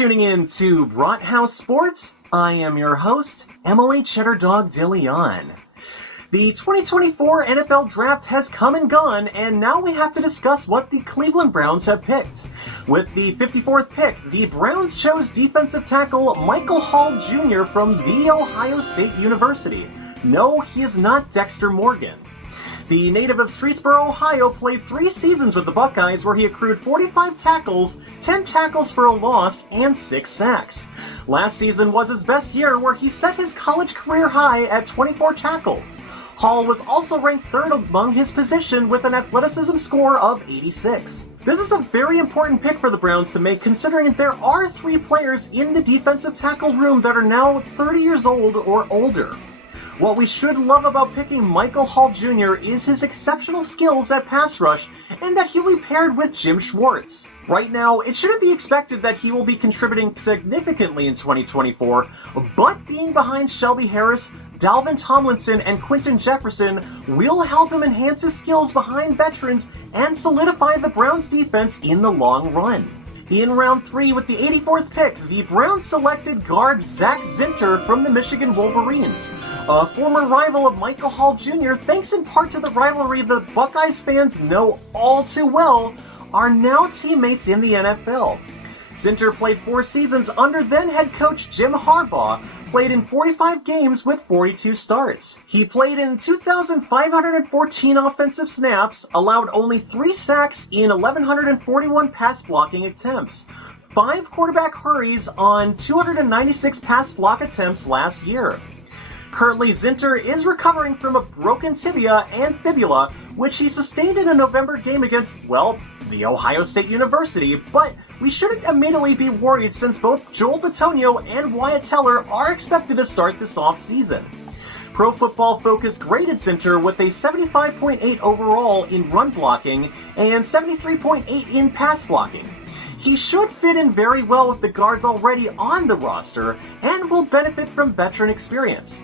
tuning in to Brathouse Sports. I am your host, Emily Cheddar Dog DeLeon. The 2024 NFL Draft has come and gone, and now we have to discuss what the Cleveland Browns have picked. With the 54th pick, the Browns chose defensive tackle Michael Hall Jr. from The Ohio State University. No, he is not Dexter Morgan. The native of Streetsboro, Ohio, played 3 seasons with the Buckeyes where he accrued 45 tackles, 10 tackles for a loss, and 6 sacks. Last season was his best year where he set his college career high at 24 tackles. Hall was also ranked 3rd among his position with an athleticism score of 86. This is a very important pick for the Browns to make, considering there are 3 players in the defensive tackle room that are now 30 years old or older. What we should love about picking Michael Hall Jr. is his exceptional skills at pass rush and that he'll be paired with Jim Schwartz. Right now, it shouldn't be expected that he will be contributing significantly in 2024, but being behind Shelby Harris, Dalvin Tomlinson, and Quinton Jefferson will help him enhance his skills behind veterans and solidify the Browns' defense in the long run. In round 3 with the 84th pick, the Browns selected guard Zak Zinter from the Michigan Wolverines. A former rival of Michael Hall Jr., thanks in part to the rivalry the Buckeyes fans know all too well, are now teammates in the NFL. Zinter played 4 seasons under then head coach Jim Harbaugh, played in 45 games with 42 starts. He played in 2,514 offensive snaps, allowed only 3 sacks in 1,141 pass blocking attempts, 5 quarterback hurries on 296 pass block attempts last year. Currently, Zinter is recovering from a broken tibia and fibula, which he sustained in a November game against, The Ohio State University, but we shouldn't immediately be worried since both Joel Bitonio and Wyatt Teller are expected to start this offseason. Pro Football Focus graded Zinter with a 75.8 overall in run blocking and 73.8 in pass blocking. He should fit in very well with the guards already on the roster and will benefit from veteran experience.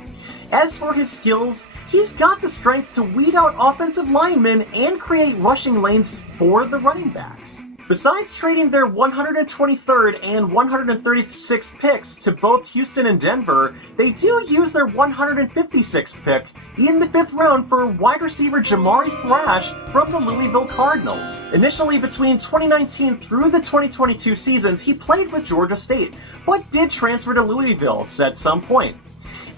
As for his skills, he's got the strength to weed out offensive linemen and create rushing lanes for the running backs. Besides trading their 123rd and 136th picks to both Houston and Denver, they do use their 156th pick in the 5th round for wide receiver Jamari Thrash from the Louisville Cardinals. Initially between 2019 through the 2022 seasons, he played with Georgia State, but did transfer to Louisville at some point.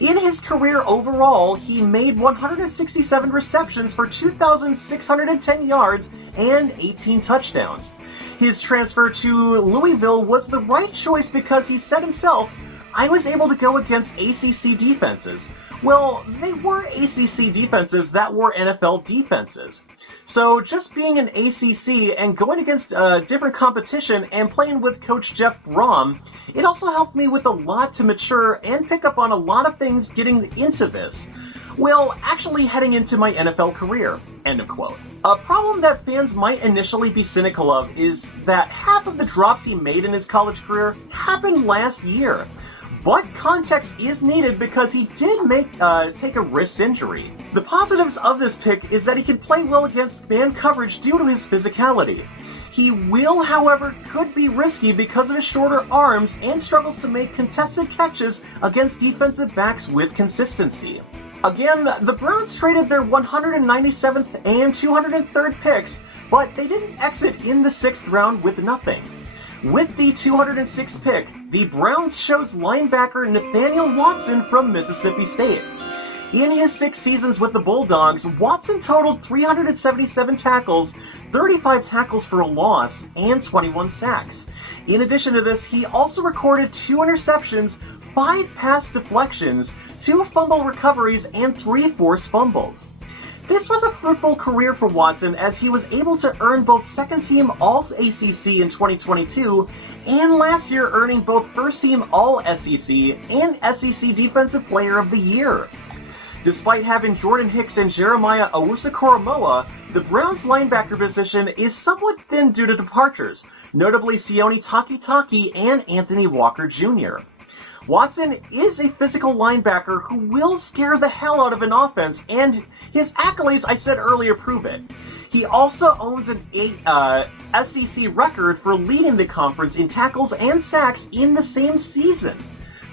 In his career overall, he made 167 receptions for 2,610 yards and 18 touchdowns. His transfer to Louisville was the right choice because he said himself, "I was able to go against ACC defenses." Well, they were ACC defenses that were NFL defenses. So just being an ACC and going against different competition and playing with Coach Jeff Brom, it also helped me with a lot to mature and pick up on a lot of things getting into this. Well, actually heading into my NFL career. End of quote. A problem that fans might initially be cynical of is that half of the drops he made in his college career happened last year. But context is needed because he did take a wrist injury. The positives of this pick is that he can play well against man coverage due to his physicality. He will, however, could be risky because of his shorter arms and struggles to make contested catches against defensive backs with consistency. Again, the Browns traded their 197th and 203rd picks, but they didn't exit in the 6th round with nothing. With the 206th pick, the Browns chose linebacker Nathaniel Watson from Mississippi State. In his 6 seasons with the Bulldogs, Watson totaled 377 tackles, 35 tackles for a loss, and 21 sacks. In addition to this, he also recorded 2 interceptions, 5 pass deflections, 2 fumble recoveries, and 3 forced fumbles. This was a fruitful career for Watson as he was able to earn both second-team All-ACC in 2022 and last year earning both first-team All-SEC and SEC Defensive Player of the Year. Despite having Jordan Hicks and Jeremiah Owusu-Koramoah, the Browns' linebacker position is somewhat thin due to departures, notably Sione Takitaki and Anthony Walker Jr. Watson is a physical linebacker who will scare the hell out of an offense, and his accolades I said earlier prove it. He also owns an SEC record for leading the conference in tackles and sacks in the same season.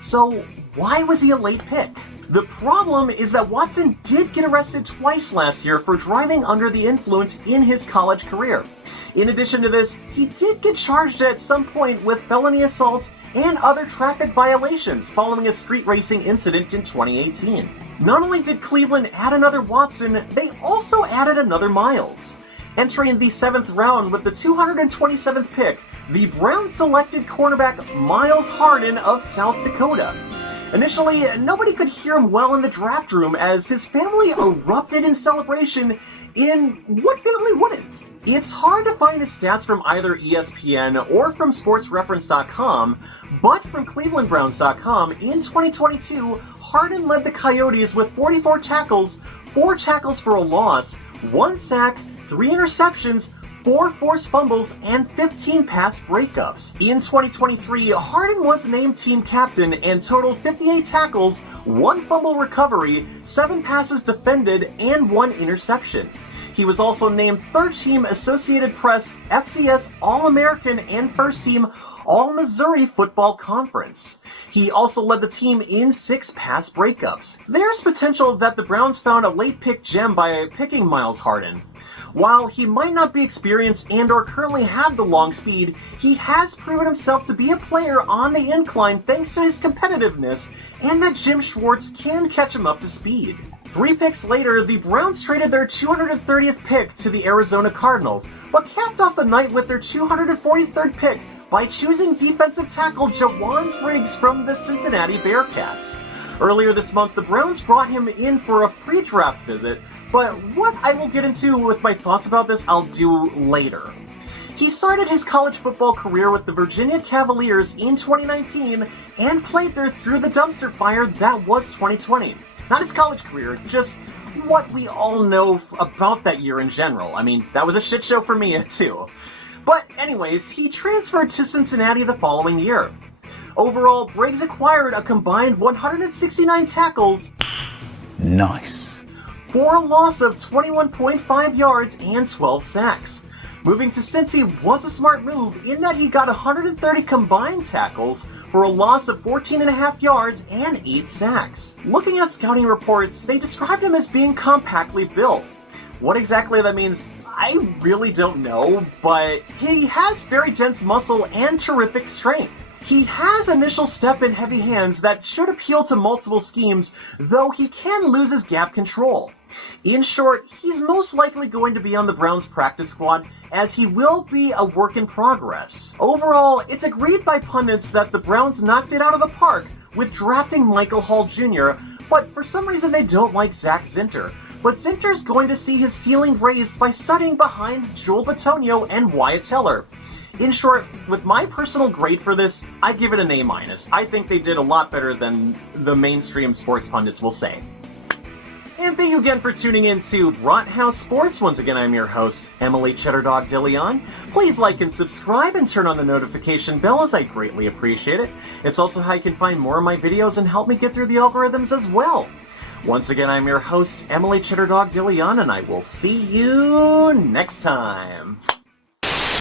So why was he a late pick? The problem is that Watson did get arrested twice last year for driving under the influence in his college career. In addition to this, he did get charged at some point with felony assault and other traffic violations following a street racing incident in 2018. Not only did Cleveland add another Watson, they also added another Miles. Entering the 7th round with the 227th pick, the Browns selected cornerback Miles Harden of South Dakota. Initially, nobody could hear him well in the draft room as his family erupted in celebration in what family wouldn't? It's hard to find his stats from either ESPN or from sportsreference.com, but from clevelandbrowns.com, in 2022, Harden led the Coyotes with 44 tackles, 4 tackles for a loss, 1 sack, 3 interceptions, 4 forced fumbles, and 15 pass breakups. In 2023, Harden was named team captain and totaled 58 tackles, 1 fumble recovery, 7 passes defended, and 1 interception. He was also named 3rd Team Associated Press FCS All-American and 1st Team All-Missouri Football Conference. He also led the team in 6 pass breakups. There's potential that the Browns found a late pick gem by picking Miles Harden. While he might not be experienced and or currently have the long speed, he has proven himself to be a player on the incline thanks to his competitiveness, and that Jim Schwartz can catch him up to speed. 3 picks later, the Browns traded their 230th pick to the Arizona Cardinals, but capped off the night with their 243rd pick by choosing defensive tackle Jawan Briggs from the Cincinnati Bearcats. Earlier this month, the Browns brought him in for a pre-draft visit, but what I will get into with my thoughts about this I'll do later. He started his college football career with the Virginia Cavaliers in 2019 and played there through the dumpster fire that was 2020. Not his college career, just what we all know about that year in general. I mean, that was a shit show for me, too. But anyways, he transferred to Cincinnati the following year. Overall, Briggs acquired a combined 169 tackles. Nice. For a loss of 21.5 yards and 12 sacks. Moving to Cincy was a smart move in that he got 130 combined tackles for a loss of 14.5 yards and 8 sacks. Looking at scouting reports, they described him as being compactly built. What exactly that means, I really don't know, but he has very dense muscle and terrific strength. He has initial step and heavy hands that should appeal to multiple schemes, though he can lose his gap control. In short, he's most likely going to be on the Browns practice squad, as he will be a work in progress. Overall, it's agreed by pundits that the Browns knocked it out of the park with drafting Michael Hall Jr., but for some reason they don't like Zak Zinter. But Zinter's going to see his ceiling raised by studying behind Joel Bitonio and Wyatt Teller. In short, with my personal grade for this, I give it an A-. I think they did a lot better than the mainstream sports pundits will say. And thank you again for tuning in to Brathouse Sports. Once again, I'm your host, Emily Cheddar Dog DeLeon. Please like and subscribe and turn on the notification bell, as I greatly appreciate it. It's also how you can find more of my videos and help me get through the algorithms as well. Once again, I'm your host, Emily Cheddar Dog DeLeon, and I will see you next time.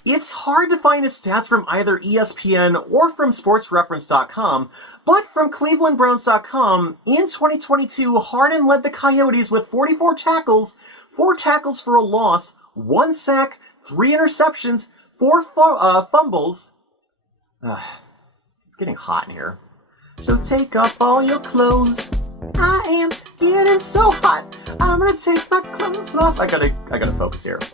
It's hard to find his stats from either ESPN or from sportsreference.com, but from clevelandbrowns.com, in 2022, Harden led the Coyotes with 44 tackles, 4 tackles for a loss, 1 sack, 3 interceptions, 4 fumbles. It's getting hot in here. So take off all your clothes. I am getting so hot. I'm gonna take my clothes off. I gotta focus here.